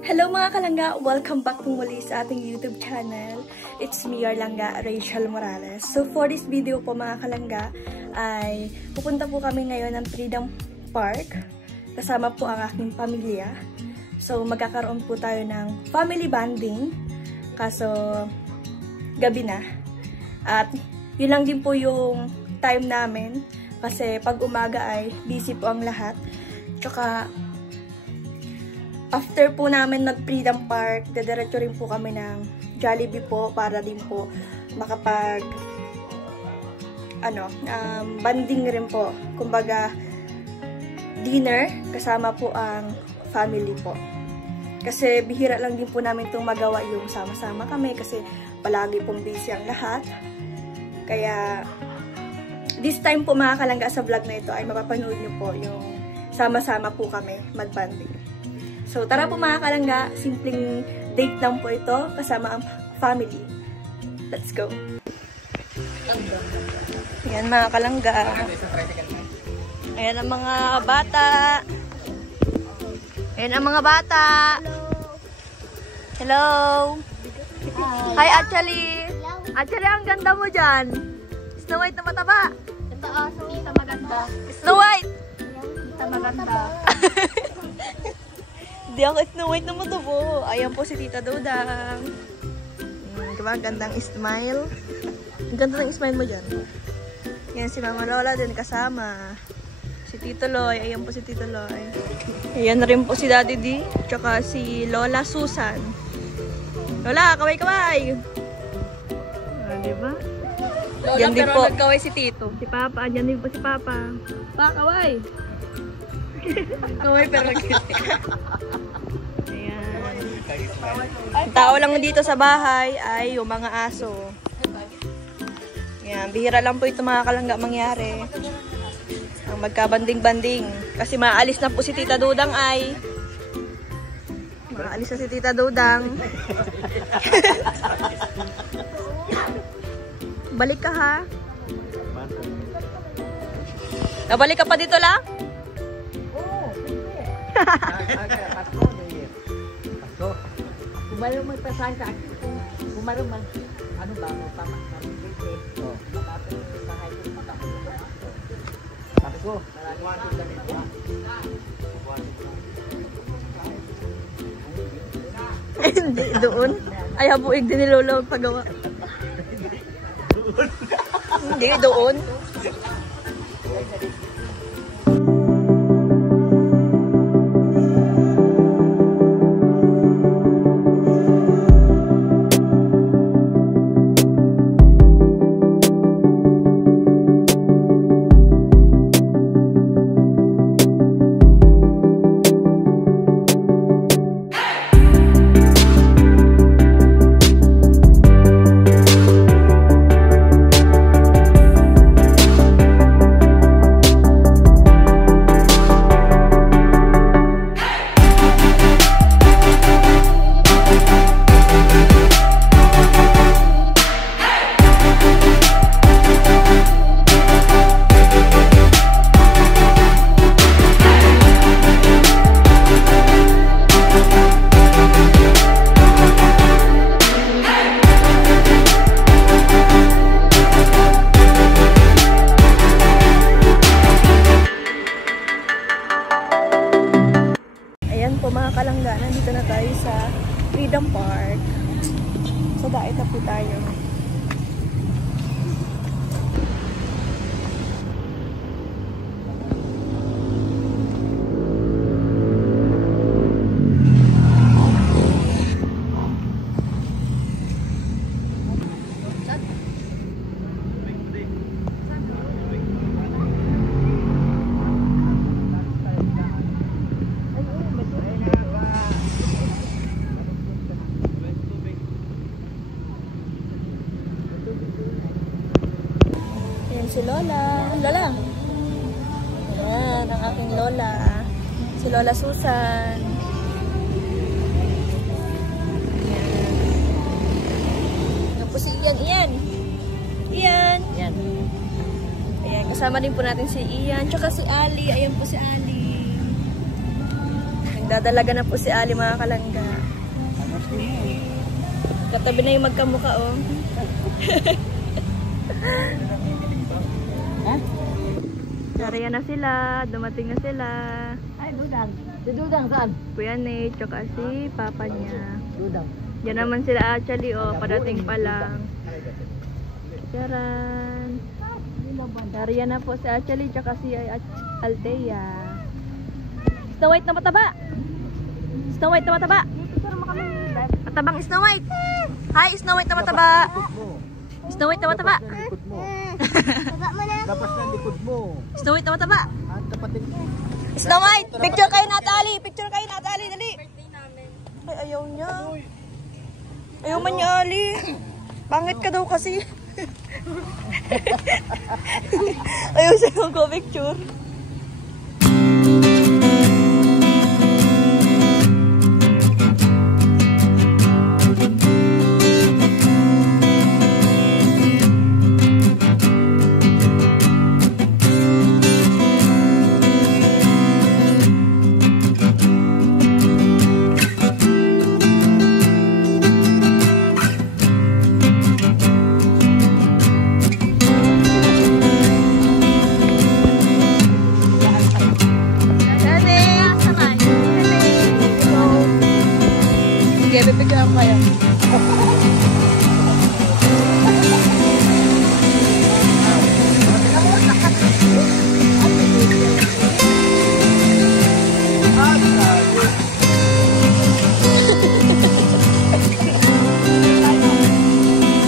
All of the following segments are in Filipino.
Hello mga kalangga! Welcome back po muli sa ating YouTube channel. It's me, your langga, Rachel Morales. So for this video po mga kalangga, ay pupunta po kami ngayon ng Freedom Park. Kasama po ang aking pamilya. So magkakaroon po tayo ng family bonding. Kaso gabi na. At yun lang din po yung time namin. Kasi pag umaga ay busy po ang lahat. Tsaka after po namin nag-Freedom Park, dadiretso rin po kami ng Jollibee po para din po makapag banding rin po. Kumbaga dinner kasama po ang family po. Kasi bihira lang din po namin itong magawa yung sama-sama kami kasi palagi pong busy ang lahat. Kaya this time po mga kalangga sa vlog na ito ay mapapanood nyo po yung sama-sama po kami mag-banding. So tara po mga kalangga, simpleng date lang po ito kasama ang family. Let's go! Ayan mga kalangga. Ayan ang mga bata. Ayan ang mga bata. Hello! Hi Actually! Actually, ang ganda mo dyan. Snow White na mataba. Ito si Tita maganda. Snow White! Tita maganda. Hindi ako Snow White na matabo. Ayan po si Tita Dodang. Diba? Ang gandang smile. Ang ganda ng smile mo dyan. Yan si Mama Lola din kasama. Si Tito Loy. Ayan po si Tito Loy. Ayan na rin po si Daddy D. Tsaka si Lola Susan. Lola, kaway-kaway! Diba? Lola, yan din pero po nagkaway si Tito. si Papa. Diyan din po si Papa. Pa, kaway! Kaway pero nagkaway. Ayan. Ang tao lang dito sa bahay ay yung mga aso. Ayan. Bihira lang po ito mga kalangga mangyari. Ang magkabanding-banding. Kasi maalis na po si Tita Dudang ay. Maalis na si Tita Dudang. Balik ka ha. Nabalik ka pa dito lang? Oo, pwede. Kumarong magpasahan sa akin. Kumarong mag, ano ba, magpamak na pwede. Matapos yung bahay ko, matapos ko. Sabi ko, maraming damit ko. Hindi, doon. Ay, habuig din ni Lola paggawa. Hindi, doon. Mga kalangga, nandito na tayo sa Freedom Park. So, dait na po tayo. Si Lola. Lola. Ayan, ang aking Lola. Si Lola Susan. Ayan. Ayan po si Ian. Ian. Ian. Ayan. Ayan, kasama din po natin si Ian. Tsaka si Ali. Ayan po si Ali. Ang Nagdadalaga na po si Ali mga kalangga. Katabi na yung magkamukha oh. Nariyan na sila, dumating na sila. Ay, Dudang. Si Dudang saan? Kuya Nate, tsaka si papa niya. Dudang. Yan naman sila actually oh, padating pa lang. Charan. Nariyan na po si actually, tsaka si Althea. Snow White na mataba. Snow White na mataba. Matabang Snow White. Hi, Snow White na mataba. Snow White na mataba. Tapos na likod mo. Snow White na mataba. At tapatin mo. Snow White, picture kayo na Ali. Picture kayo na Ali, dali. Ay, ayaw niya. Ayaw man niya Ali. Pangit ka daw kasi. Ayaw siya mag-picture. Sige, bibigyan ko kayo.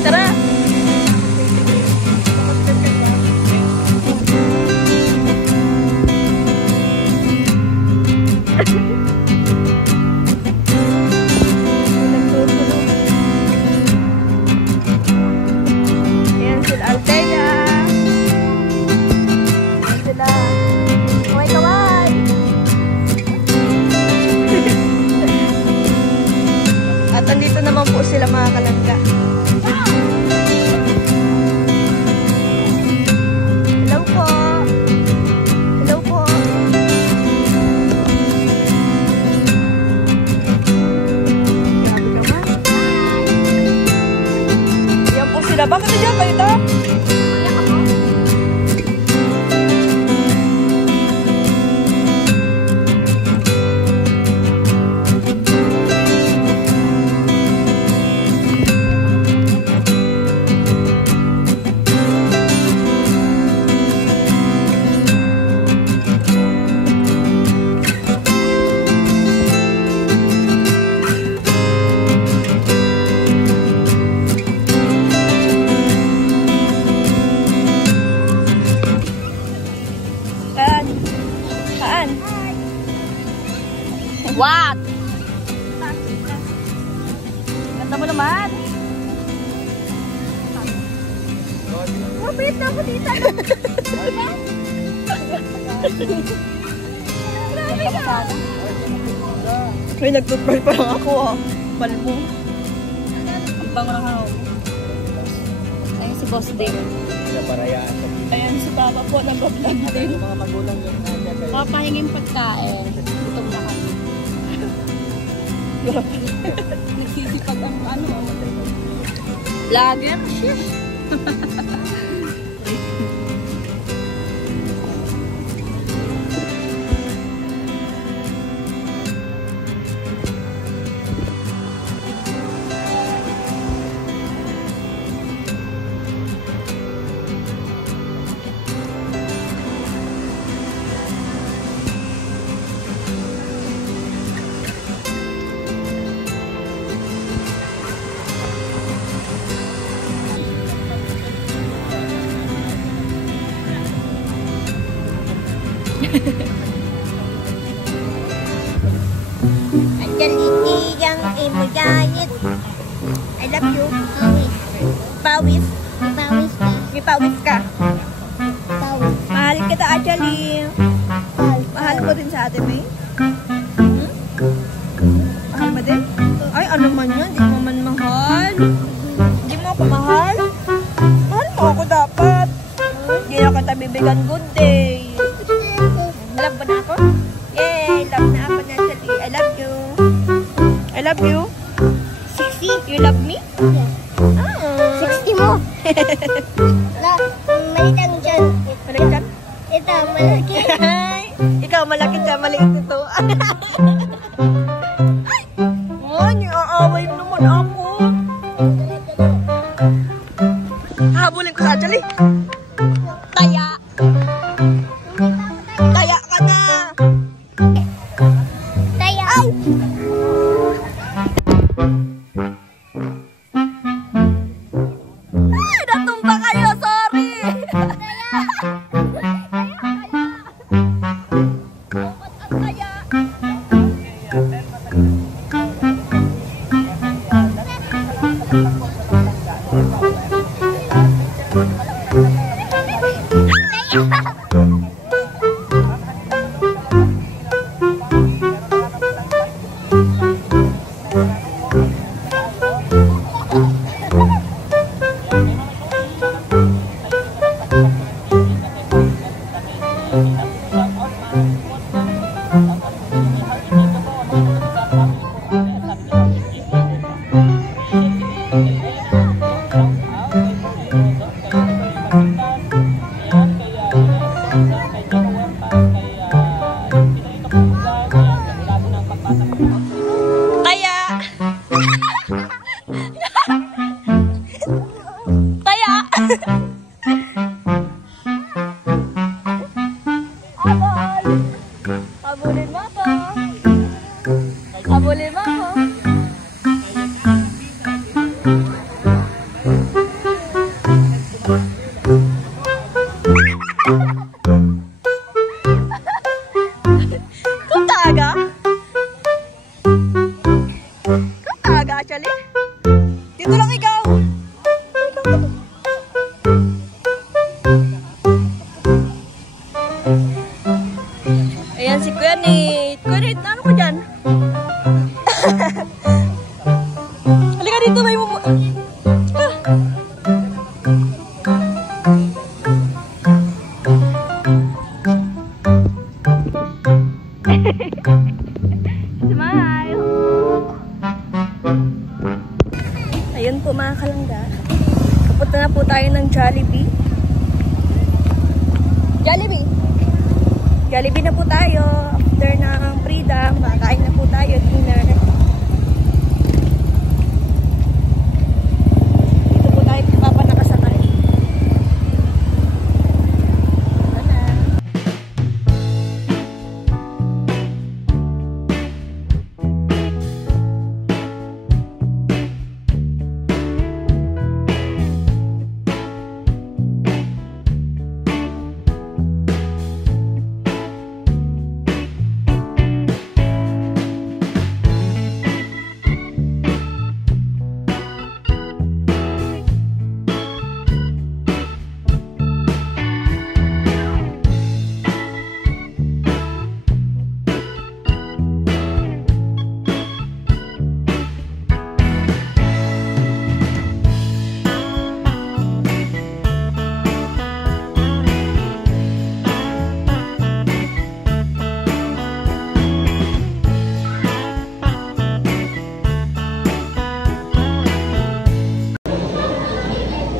Tara! Nandito naman po sila mga kalangga. Hello po. Hello po. Grabe naman. Yan po sila. Bakit nandiyan kayo ito? What? Ganda mo naman. Mabait na ako dito. Grabe ka. Ay, nagtutbrush pa lang ako ah. Palmo. Ang bango lang ako. Ayun si Boss Dave. Ayan si Papa po, nag-vlog din. Mga magulang yung nandiyan. Papahingin pagkain. Gutom na kami. Nagsisipag ang ano. Vlogger? Shish! Ang galing yang emojanit. I love you. Pawis. Pawis ka. May pawis ka. Pawis. Mahal kita, actually. Mahal mo din sa atin, May? Hmm? Mahal mo din? Ay, ano man yan? Di mo man mahal. Hindi mo ako mahal. Mahal mo ako dapat. Hindi na kita bibigyan good day. Love ba na ako? Yay! Love na ako, Natalie. I love you. 60. You love me? Yeah. Ah. 60 mo. Maliit ang dyan. Malaki dyan? Ito, malaki. Ikaw, malaki dyan. Maliit ito. Ay, aaway naman ako. Habulin ko sa Ajali. Taya. Taya ka na. Taya. Ay! Ay, natumba kayo. Sorry. Taya. Taya. Abol. Abulin mo ako. Abulin mo ako. Kung taga? Kung taga, actually? Dito lang ikaw. Ayan si Kuya Nate. Kuya Nate, ano ko dyan? Halika dito, may mo. Smile! Ayun po mga kalangga. Kapunta na po tayo ng Jollibee. Jollibee! Jollibee na po tayo. After ng freedom, makakain na po tayo. Dinner. Dito po tayo papanakasakay. Ito na.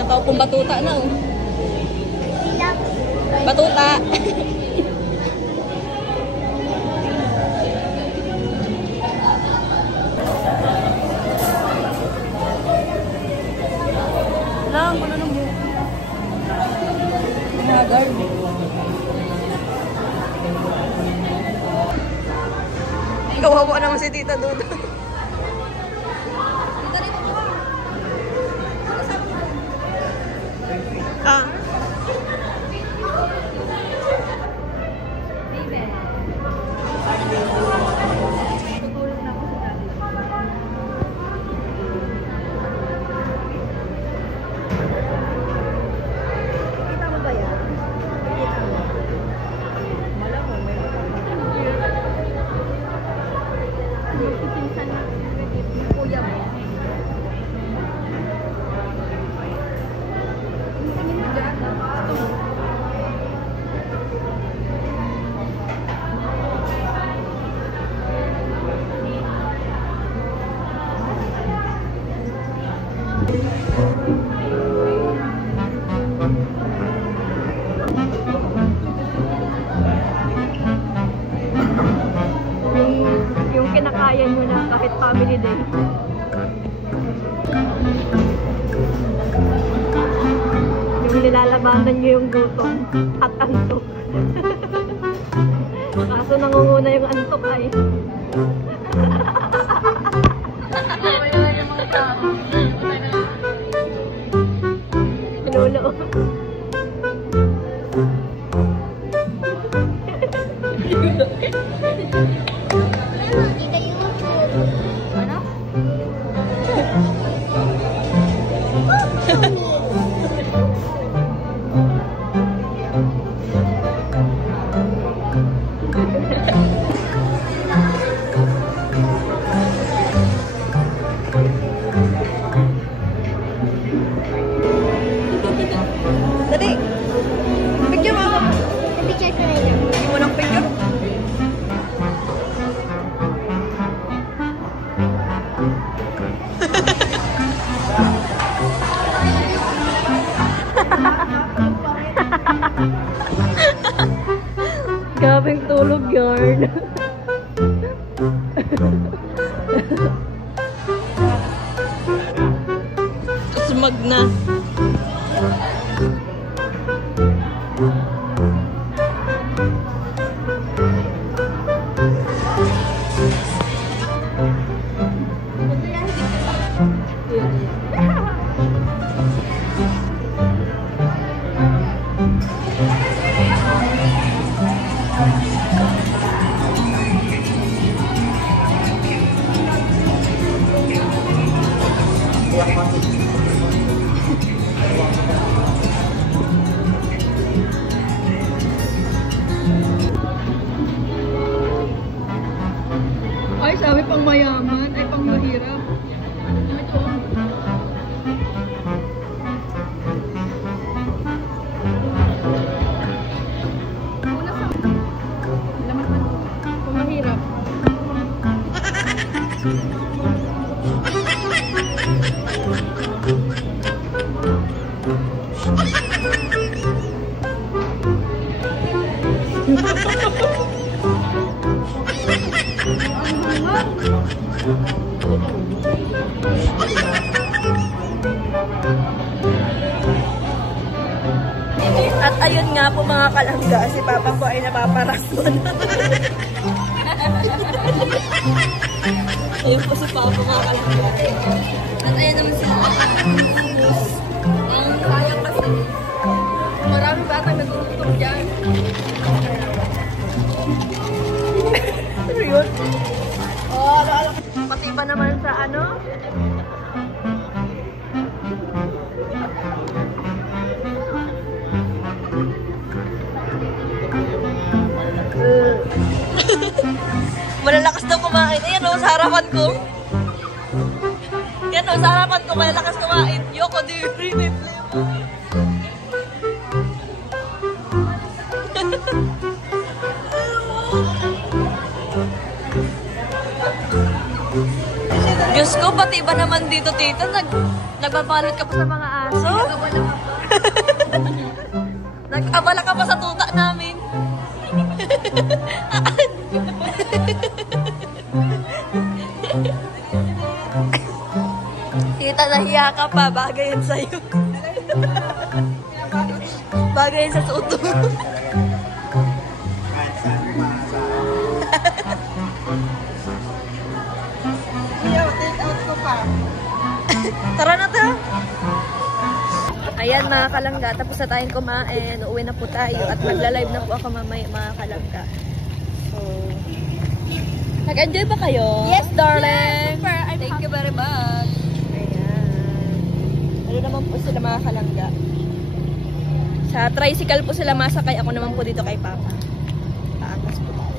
Nakaupo batuta na oh. Batuta. Lang, ano nang buo? Nagar. Kawawa naman si Tita Dudu. Ah. Kita mo ba yan? Kita mo. Wala ko, may pinsan na. Kahit family day. Yung nilalabanan nyo yung gutom at antok. Kaso nangunguna yung antok ay. Pinulo. Dali. Picture mo ako. Picture ko rin. Hindi mo ng picture. Gabing tulog yarn. Smag na. Ay, sabi pang mayaman, ay pang mahirap. Pang mahirap. At ayun nga po mga kalangga, si Papa po ay napaparason. Ayun po si Papa mga kalangga. At ayun naman si Papa. Ang sayang kasi. Marami batang nagtututok dyan. Ano yun? Oh, pati pa naman sa ano? Malalakas daw kumain. Ayan o, sa harapan ko. Yan o, sa harapan ko, malalakas kumain. Yoko diri, may flavor. Diyos ko, pati ba naman dito, tita? Nagbabalot ka pa sa mga aso? Nag-abala ka pa sa tuta namin. Tita, nahiya ka pa. Bagay yan sa'yo. Bagay yan sa suot mo. Tara na to. Ayan mga kalangga, tapos na tayong kumain. Uuwi na po tayo at magla-live na po ako mamaya mga kalangga. So, nag-enjoy ba kayo? Yes, darling. Yes, thank you very much. Ayan. Ano naman po sila mga kalangga? Sa tricycle po sila masakay. Ako naman po dito kay Papa. Paangas po tayo.